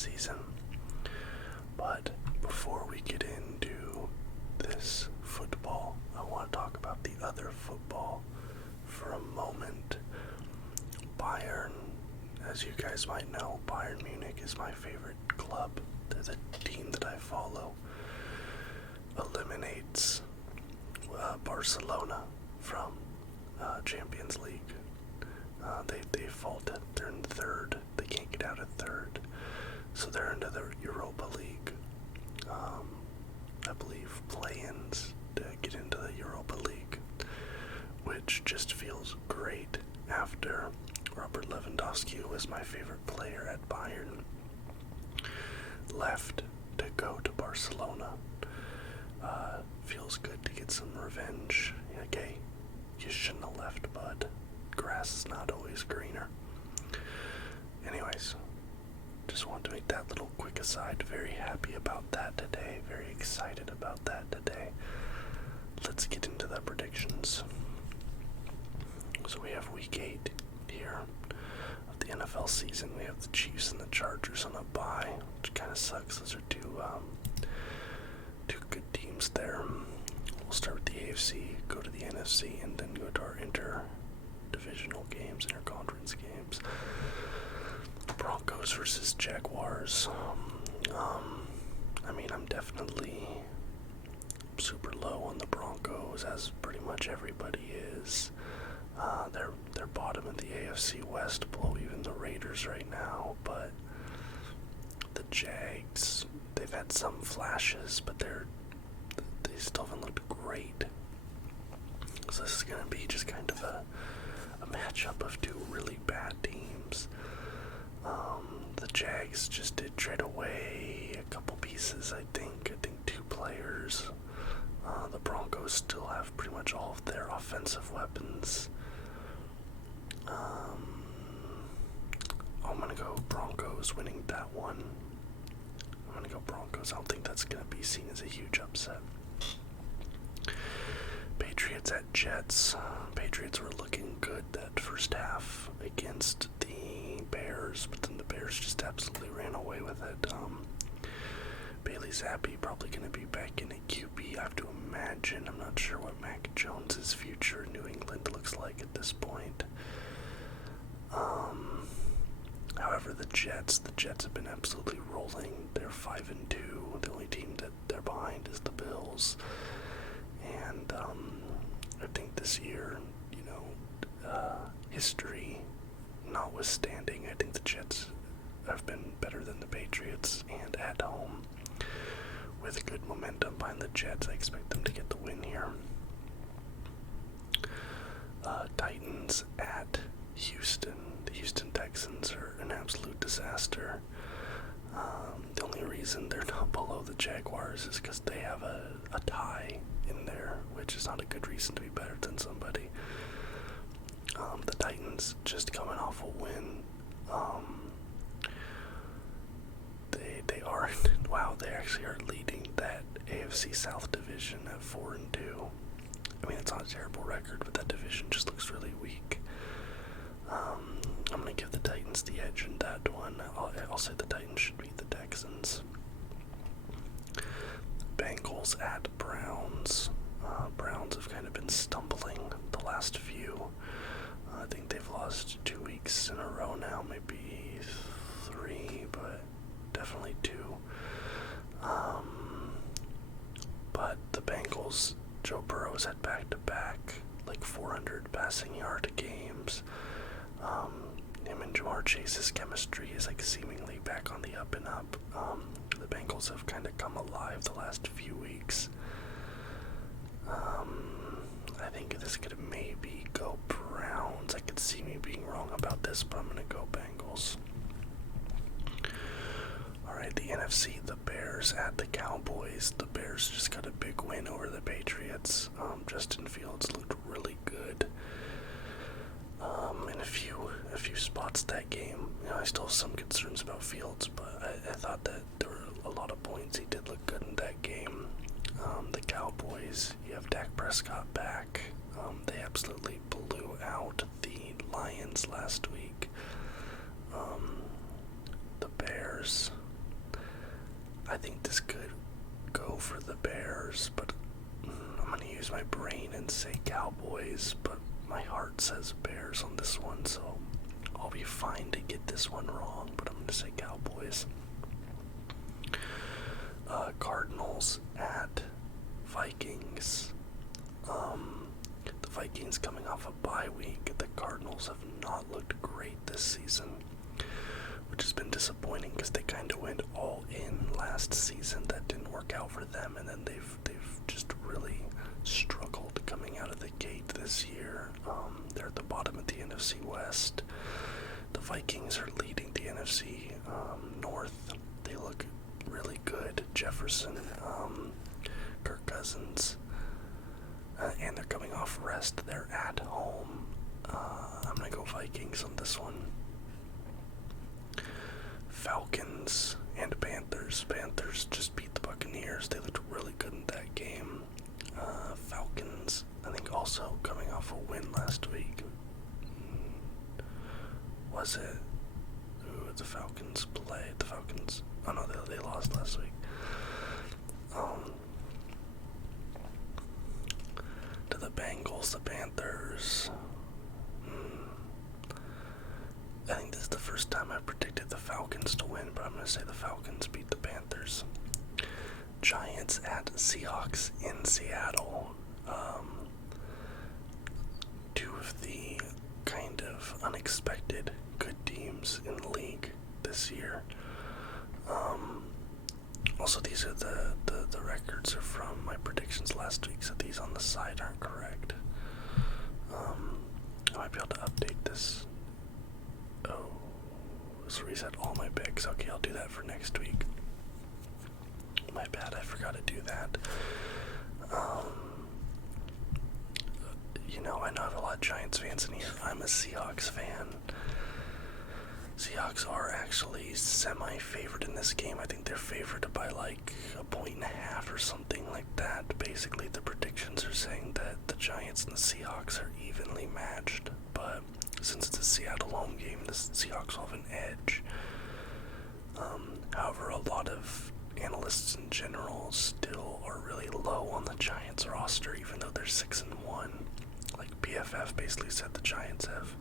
season. But before we get into this football, I want to talk about the other football for a moment. Bayern, as you guys might know, Bayern Munich is my favorite club. They're the team that I follow. Eliminates Barcelona from Champions League. They faulted. They're in third. They can't get out of third, so they're into the Europa League. I believe play-ins to get into the Europa League, which just feels great after Robert Lewandowski, who was my favorite player at Bayern, left to go to Barcelona. Feels good to get some revenge. Okay, you shouldn't have left, bud. Grass is not always greener. Anyways, just wanted to make that little quick aside. Very happy about that today. Very excited about that today. Let's get into the predictions. So we have week 8 here of the NFL season. We have the Chiefs and the Chargers on a bye, which kind of sucks. Those are two good teams there. We'll start with the AFC, go to the NFC, and then go to our interdivisional games, interconference games. Broncos versus Jaguars. I'm definitely super low on the Broncos, as pretty much everybody is. They're bottom of the AFC West, below even the Raiders right now, but the Jags, they've had some flashes, but they still haven't looked great. So this is going to be just kind of a matchup of two really bad teams. The Jags just did trade away a couple pieces, I think 2 players. The Broncos still have pretty much all of their offensive weapons. I'm going to go Broncos winning that one. I'm going to go Broncos. I don't think that's going to be seen as a huge upset. Patriots at Jets. Patriots were looking good that first half against the Bears, but then the Bears just absolutely ran away with it. Bailey Zappi probably going to be back in at QB, I have to imagine. I'm not sure what Mac Jones's future in New England looks like at this point. However, the Jets have been absolutely rolling. They're 5-2. The only team that they're behind is the Bills. And I think this year, history notwithstanding, I think the Jets have been better than the Patriots, and at home, with good momentum behind the Jets, I expect them to get the win here. Titans at Houston. The Houston Texans are an absolute disaster. The only reason they're not below the Jaguars is because they have a tie in there, which is not a good reason to be better than somebody. The Titans just coming off a win. They actually are leading that AFC South division at 4-2. It's not a terrible record, but that division just looks really weak. I'm going to give the Titans the edge in that one. I'll say the Titans should beat the Texans. Bengals at Browns. Browns have kind of been stumbling the last few. I think they've lost 2 weeks in a row now, maybe 3, but definitely 2. But the Bengals, Joe Burrow's had back-to-back, 400 passing yard games. Him and Jamar Chase's chemistry is seemingly back on the up and up. The Bengals have kind of come alive the last few weeks. I think this could maybe go Browns. I could see me being wrong about this, but I'm going to go Bengals. Alright, the NFC, the Bears at the Cowboys. The Bears just got a big win over the Patriots. Justin Fields looked really good in a few spots that game. I still have some concerns about Fields, but I thought that there were a lot of points. He did look good in that game. The Cowboys, you have Dak Prescott back. They absolutely blew out the Lions last week. The Bears, I think this could go for the Bears, but I'm going to use my brain and say Cowboys, but my heart says Bears on this one, so I'll be fine to get this one wrong, but I'm going to say Cowboys. Cardinals at Vikings. The Vikings coming off a bye week. The Cardinals have not looked great this season, which has been disappointing because they kind of went all in last season. That didn't work out for them, and then they've just really struggled coming out of the gate this year. They're at the bottom of the NFC West. The Vikings are leading the NFC North. They look really good. Jefferson, Kirk Cousins, and they're coming off rest. They're at home. I'm going to go Vikings on this one. Falcons and Panthers. Panthers just beat the Buccaneers. They looked really good in that game. Falcons, I think, also coming off a win last week. Was it? Who did the Falcons play? The Falcons. Oh no, they lost last week. To the Bengals, the Panthers. I think this is the first time I predicted the Falcons to win, but I'm going to say the Falcons beat the Panthers. Giants at Seahawks in Seattle. Two of the kind of unexpected good teams in the league this year. Also, these are the records are from my predictions last week, so these on the side aren't correct. I might be able to update this. Oh, let's reset all my picks. Okay, I'll do that for next week. My bad, I forgot to do that. I know I have a lot of Giants fans in here. I'm a Seahawks fan. Seahawks are actually semi-favored in this game. I think they're favored by like 1.5 or something like that. Basically, the predictions are saying that the Giants and the Seahawks are evenly matched, but since it's a Seattle home game, the Seahawks will have an edge. However, a lot of analysts in general still are really low on the Giants roster, even though they're 6-1. Like PFF basically said the Giants have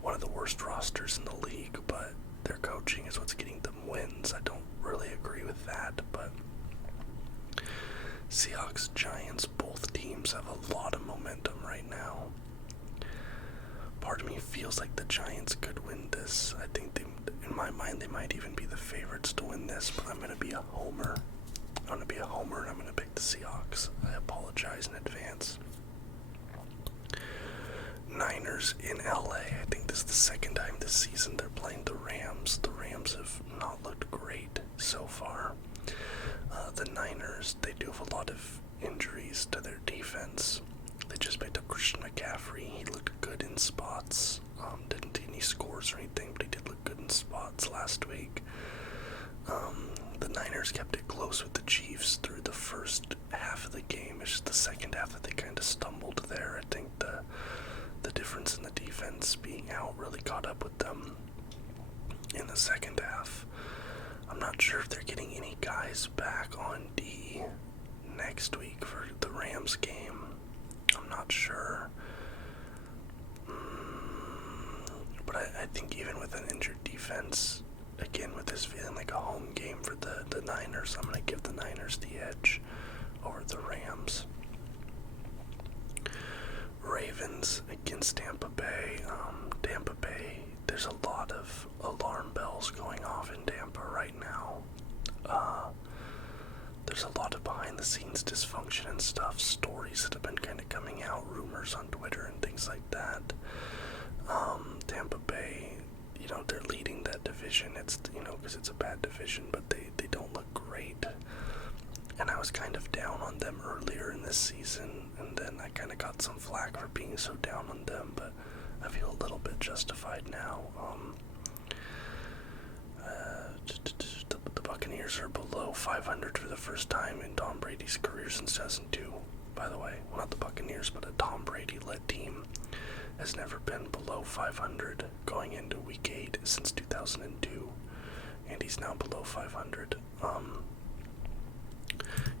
one of the worst rosters in the league, but their coaching is what's getting them wins. I don't really agree with that, but Seahawks, Giants, both teams have a lot of momentum right now. Part of me feels like the Giants could win this. I think in my mind, they might even be the favorites to win this, but I'm going to be a homer. I'm going to be a homer, and I'm going to pick the Seahawks. I apologize in advance. Niners in LA. I think this is the second time this season they're playing the Rams. The Rams have not looked great so far. The Niners, they do have a lot of injuries to their defense. They just picked up Christian McCaffrey. He looked good in spots. Didn't get any scores or anything, but he did look good in spots last week. The Niners kept it close with the Chiefs through the first half of the game. It's just the second half that they kind of stumbled there. I think the difference in the defense being out really caught up with them in the second half. I'm not sure if they're getting any guys back on D next week for the Rams game. I'm not sure. But I think even with an injured defense, again with this feeling like a home game for the Niners, I'm going to give the Niners the edge over the Rams. Ravens against Tampa Bay. Tampa Bay, there's a lot of alarm bells going off in Tampa right now. There's a lot of behind the scenes dysfunction and stuff, stories that have been kind of coming out, rumors on Twitter and things like that. Tampa Bay, they're leading that division. It's, because it's a bad division, but they don't look great. And I was kind of down on them earlier in this season, and then I kind of got some flack for being so down on them, but I feel a little bit justified now. The Buccaneers are below 500 for the first time in Tom Brady's career since 2002. By the way, well, not the Buccaneers, but a Tom Brady-led team has never been below 500 going into Week 8 since 2002, and he's now below 500.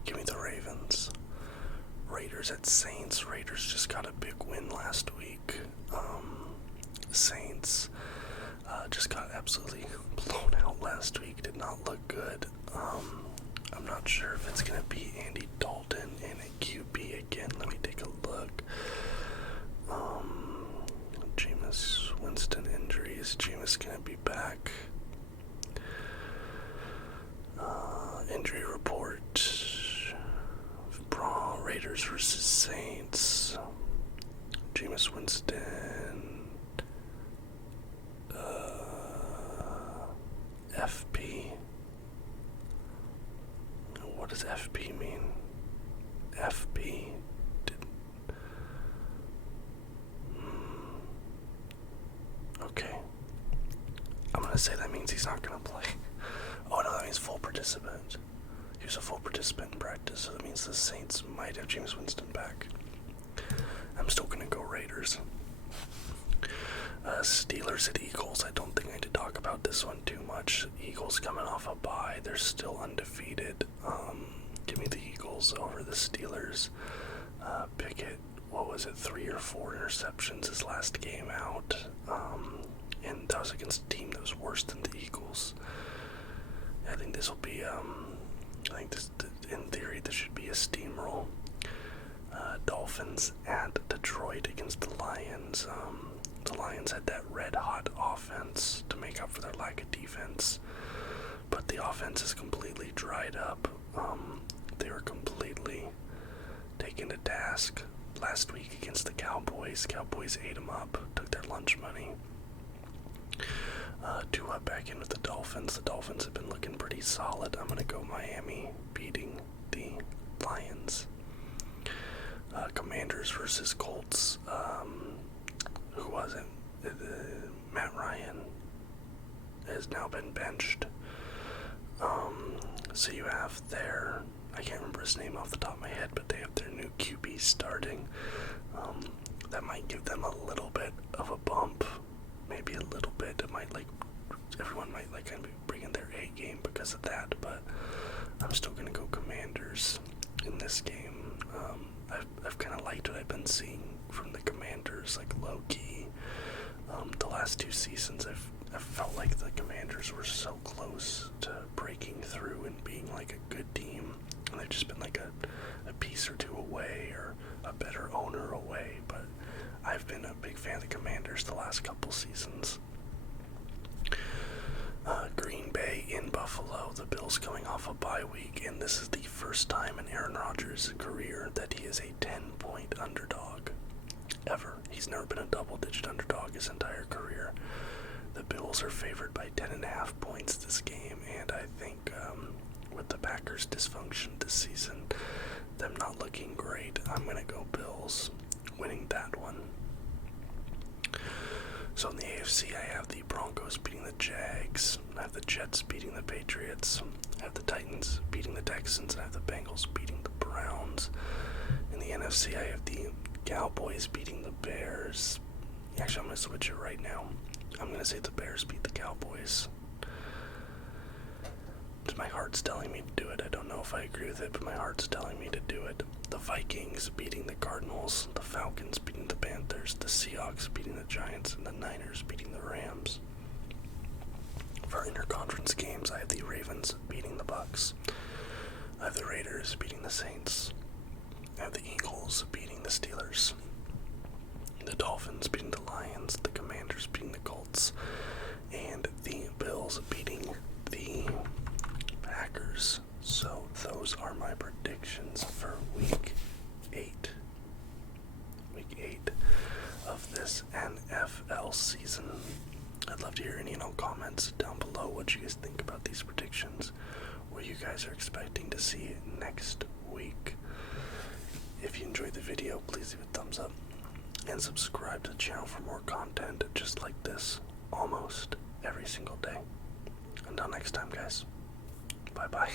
Give me the Ravens. Raiders at Saints. Raiders just got a big win last week. Saints just got absolutely blown out last week. Did not look good. I'm not sure if it's going to be Andy Dalton and a QB again. Let me take a look. Jameis Winston injury. Is Jameis going to be back? Injury report. Raiders versus Saints. Jameis Winston. FP. What does FP mean? FP. Okay. I'm gonna say that means he's not gonna play. Oh no, that means full participant. He was a full participant in practice, so that means the Saints might have Jameis Winston back. I'm still gonna go Raiders. Steelers at Eagles. I don't think I need to talk about this one too much. Eagles coming off a bye. They're still undefeated. Give me the Eagles over the Steelers. Pickett, what was it, 3 or 4 interceptions his last game out. And that was against a team that was worse than the Eagles. I think this will be, I think this, in theory, this should be a steamroll. Dolphins at Detroit against the Lions. The Lions had that red-hot offense to make up for their lack of defense, but the offense is completely dried up. They were completely taken to task last week against the Cowboys. Cowboys ate them up, took their lunch money. Tua back in with the Dolphins. The Dolphins have been looking pretty solid. I'm going to go Miami beating the Lions. Commanders versus Colts. Who was it? Matt Ryan has now been benched. So you have their, I can't remember his name off the top of my head, but they have their new QB starting. That might give them a little bit of a bump. Maybe a little bit. It might, everyone might kind of bring in their A game because of that, but I'm still going to go Commanders in this game. I've kind of liked what I've been seeing from the Commanders, low-key. The last 2 seasons, I've felt like the Commanders were so close to breaking through and being a good team, and they've just been a piece or 2 away, or a better owner away, but I've been a big fan of the Commanders the last couple seasons. Green Bay in Buffalo. The Bills coming off a bye week, and this is the first time in Aaron Rodgers' career that he is a 10-point underdog. Ever. He's never been a double-digit underdog his entire career. The Bills are favored by 10.5 points this game, and I think with the Packers' dysfunction this season, them not looking great, I'm going to go Bills winning that one. So in the AFC, I have the Broncos beating the Jags, I have the Jets beating the Patriots, I have the Titans beating the Texans, and I have the Bengals beating the Browns. In the NFC, I have the Cowboys beating the Bears. Actually, I'm going to switch it right now. I'm going to say the Bears beat the Cowboys. My heart's telling me to do it. I don't know if I agree with it, but my heart's telling me to do it. The Vikings beating the Cardinals, the Falcons beating the Panthers, the Seahawks beating the Giants, and the Niners beating the Rams. For interconference games, I have the Ravens beating the Bucks. I have the Raiders beating the Saints. I have the Eagles beating the Steelers. The Dolphins beating the Lions, the Commanders beating the Colts, and the Bills beating the Packers. So those are my predictions for week 8. Week 8 of this NFL season. I'd love to hear any and all comments down below what you guys think about these predictions, what you guys are expecting to see next week. If you enjoyed the video, please leave a thumbs up and subscribe to the channel for more content just like this almost every single day. Until next time, guys. Bye-bye.